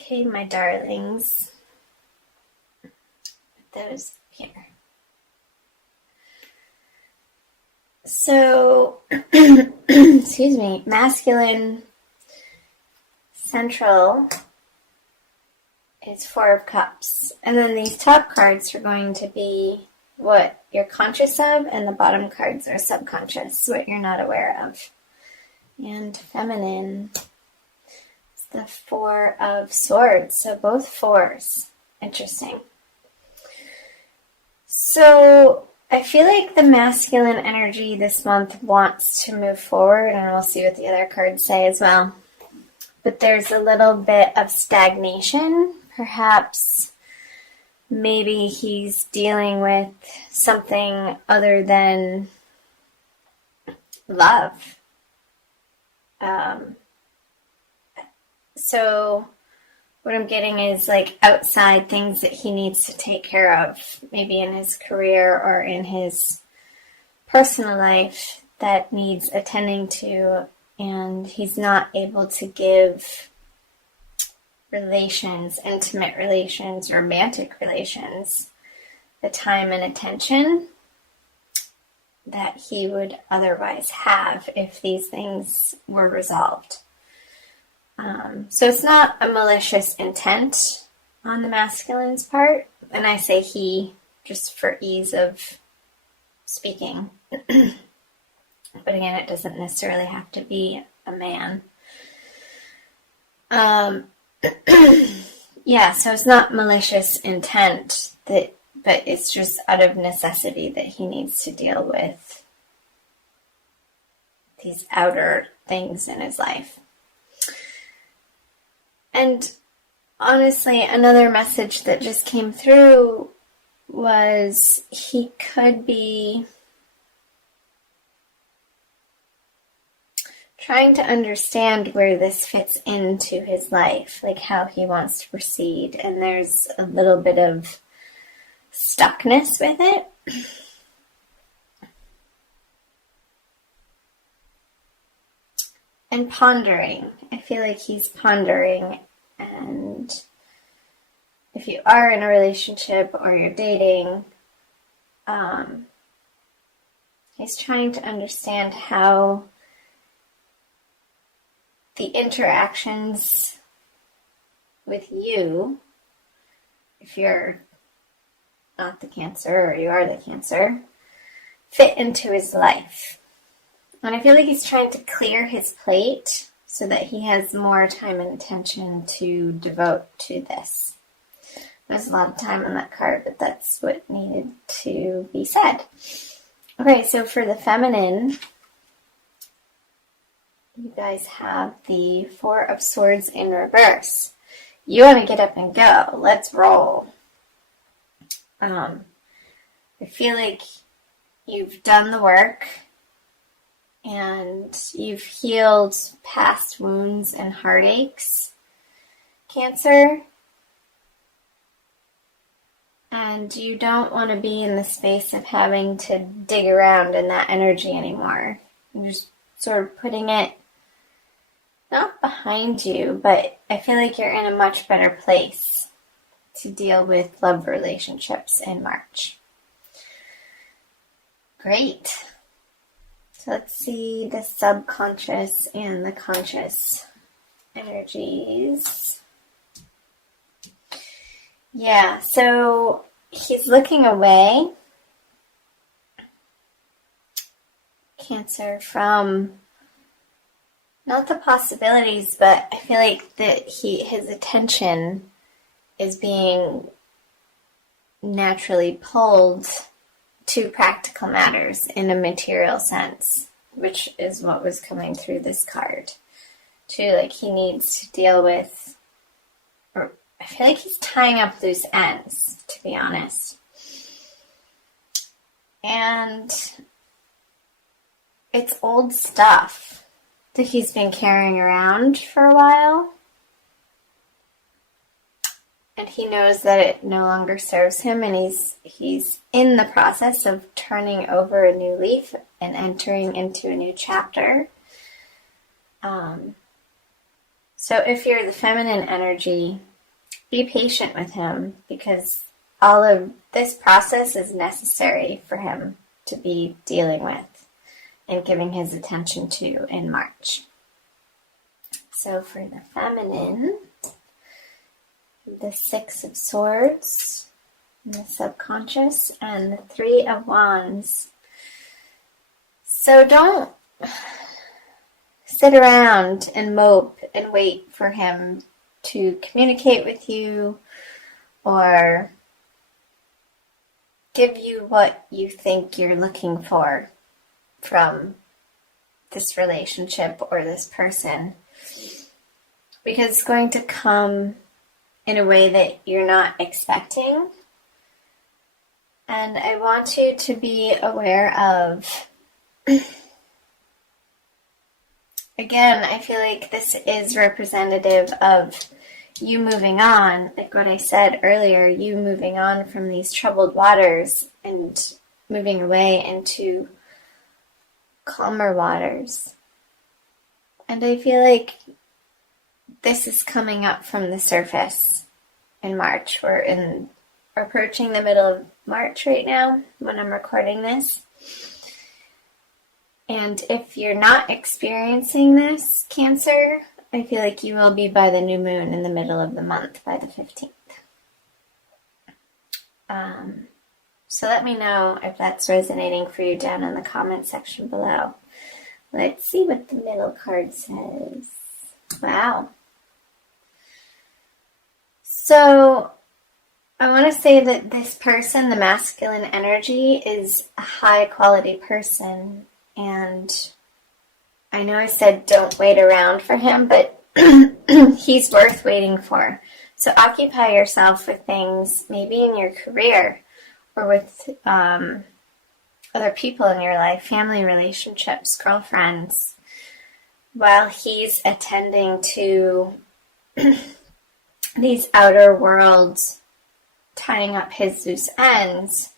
Okay, my darlings. Those here. So, excuse me, masculine central is Four of Cups. And then these top cards are going to be what you're conscious of, and the bottom cards are subconscious, what you're not aware of. And feminine is the Four of Swords, so both fours. Interesting. So I feel like the masculine energy this month wants to move forward, and we'll see what the other cards say as well. But there's a little bit of stagnation. Perhaps maybe he's dealing with something other than love. So what I'm getting is like outside things that he needs to take care of, maybe in his career or in his personal life that needs attending to, and he's not able to give relations, intimate relations, romantic relations, the time and attention that he would otherwise have if these things were resolved. So it's not a malicious intent on the masculine's part, and I say he just for ease of speaking. But again, it doesn't necessarily have to be a man. Yeah, so it's not malicious intent, but it's just out of necessity that he needs to deal with these outer things in his life. And honestly, another message that just came through was he could be trying to understand where this fits into his life, like how he wants to proceed. And there's a little bit of stuckness with it. And pondering. I feel like he's pondering, and if you are in a relationship or you're dating, he's trying to understand how the interactions with you, if you're not the Cancer or you are the Cancer, fit into his life. And I feel like he's trying to clear his plate so that he has more time and attention to devote to this. There's a lot of time on that card, but that's what needed to be said. Okay, so for the feminine, you guys have the Four of Swords in reverse. You want to get up and go. Let's roll. I feel like you've done the work and you've healed past wounds and heartaches, Cancer. And you don't want to be in the space of having to dig around in that energy anymore. You're just sort of putting it not behind you, but I feel like you're in a much better place to deal with love relationships in March. Great. So let's see the subconscious and the conscious energies. Yeah, so he's looking away, Cancer, from not the possibilities, but I feel like that his attention is being naturally pulled to practical matters in a material sense, which is what was coming through this card. Too, like he needs to deal with, or I feel like he's tying up loose ends, to be honest. And it's old stuff that he's been carrying around for a while. And he knows that it no longer serves him, and he's in the process of turning over a new leaf and entering into a new chapter. So if you're the feminine energy, be patient with him, because all of this process is necessary for him to be dealing with and giving his attention to in March. So for the feminine, the Six of Swords, the subconscious, and the Three of Wands. So don't sit around and mope and wait for him to communicate with you or give you what you think you're looking for from this relationship or this person, because it's going to come in a way that you're not expecting. And I want you to be aware of, again, I feel like this is representative of you moving on, like what I said earlier, you moving on from these troubled waters and moving away into calmer waters. And I feel like this is coming up from the surface in March. We're approaching the middle of March right now when I'm recording this. And if you're not experiencing this, Cancer, I feel like you will be by the new moon in the middle of the month, by the 15th. So let me know if that's resonating for you down in the comment section below. Let's see what the middle card says. Wow. So I want to say that this person, the masculine energy, is a high quality person. And I know I said don't wait around for him, but he's worth waiting for. So occupy yourself with things, maybe in your career or with other people in your life, family relationships, girlfriends, while he's attending to these outer worlds, tying up his loose ends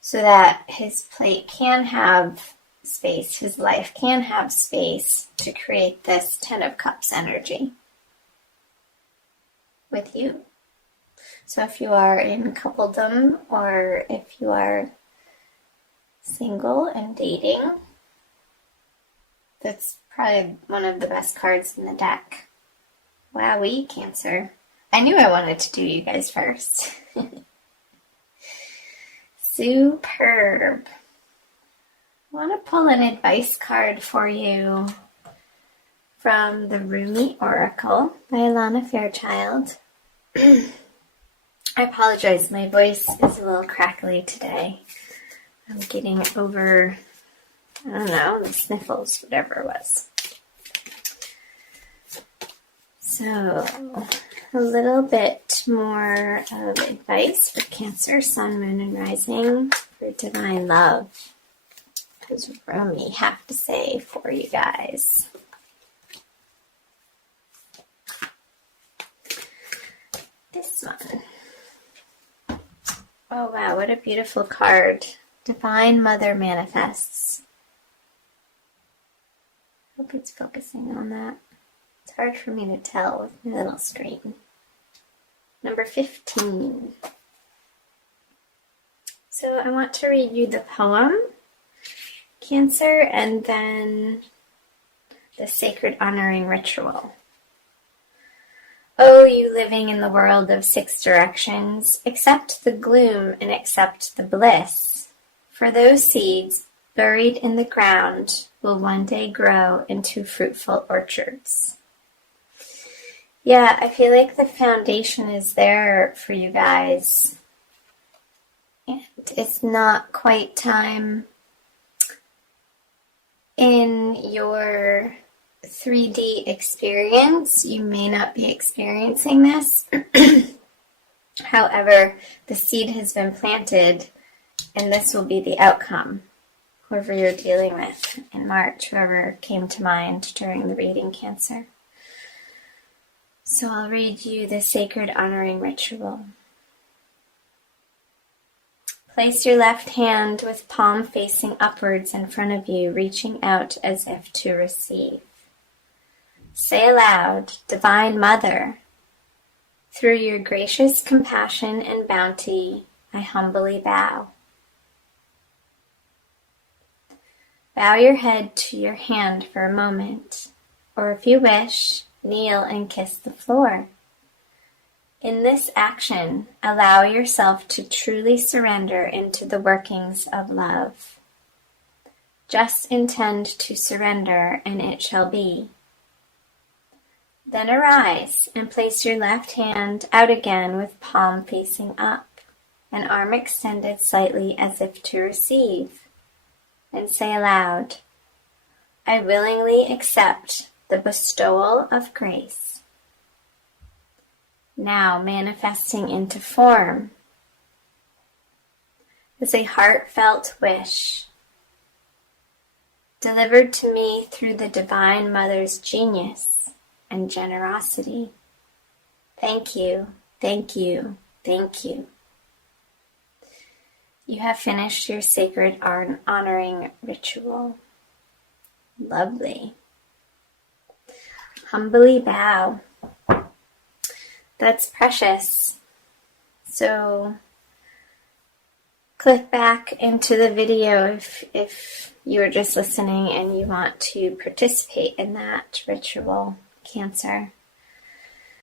so that his plate can have space, his life can have space to create this Ten of Cups energy with you. So if you are in coupledom or if you are single and dating, that's probably one of the best cards in the deck. Wowee, Cancer. I knew I wanted to do you guys first. Superb. I want to pull an advice card for you from the Rumi Oracle by Alana Fairchild. I apologize, my voice is a little crackly today. I'm getting over, I don't know, the sniffles, whatever it was. So, a little bit more of advice for Cancer, Sun, Moon, and Rising for divine love. What does Rumi have to say for you guys? This one. Oh wow, what a beautiful card. Divine Mother manifests. Hope it's focusing on that. It's hard for me to tell with my little screen. Number 15. So I want to read you the poem, Cancer, and then the sacred honoring ritual. Oh, you living in the world of 6 directions, accept the gloom and accept the bliss. For those seeds buried in the ground will one day grow into fruitful orchards. Yeah, I feel like the foundation is there for you guys. And it's not quite time in your 3D experience. You may not be experiencing this. However, the seed has been planted, and this will be the outcome. Whoever you're dealing with in March, whoever came to mind during the reading, Cancer. So I'll read you the sacred honoring ritual. Place your left hand with palm facing upwards in front of you, reaching out as if to receive. Say aloud, Divine Mother, Through your gracious compassion and bounty, I humbly bow. Bow your head to your hand for a moment, or if you wish, kneel and kiss the floor. In this action, allow yourself to truly surrender into the workings of love. Just intend to surrender, and it shall be. Then arise and place your left hand out again with palm facing up, and arm extended slightly as if to receive, and say aloud, I willingly accept the bestowal of grace. Now manifesting into form is a heartfelt wish delivered to me through the Divine Mother's genius and generosity. Thank you, thank you, thank you. You have finished your sacred honoring ritual. Lovely. Humbly bow. That's precious. So click back into the video if you are just listening and you want to participate in that ritual, Cancer.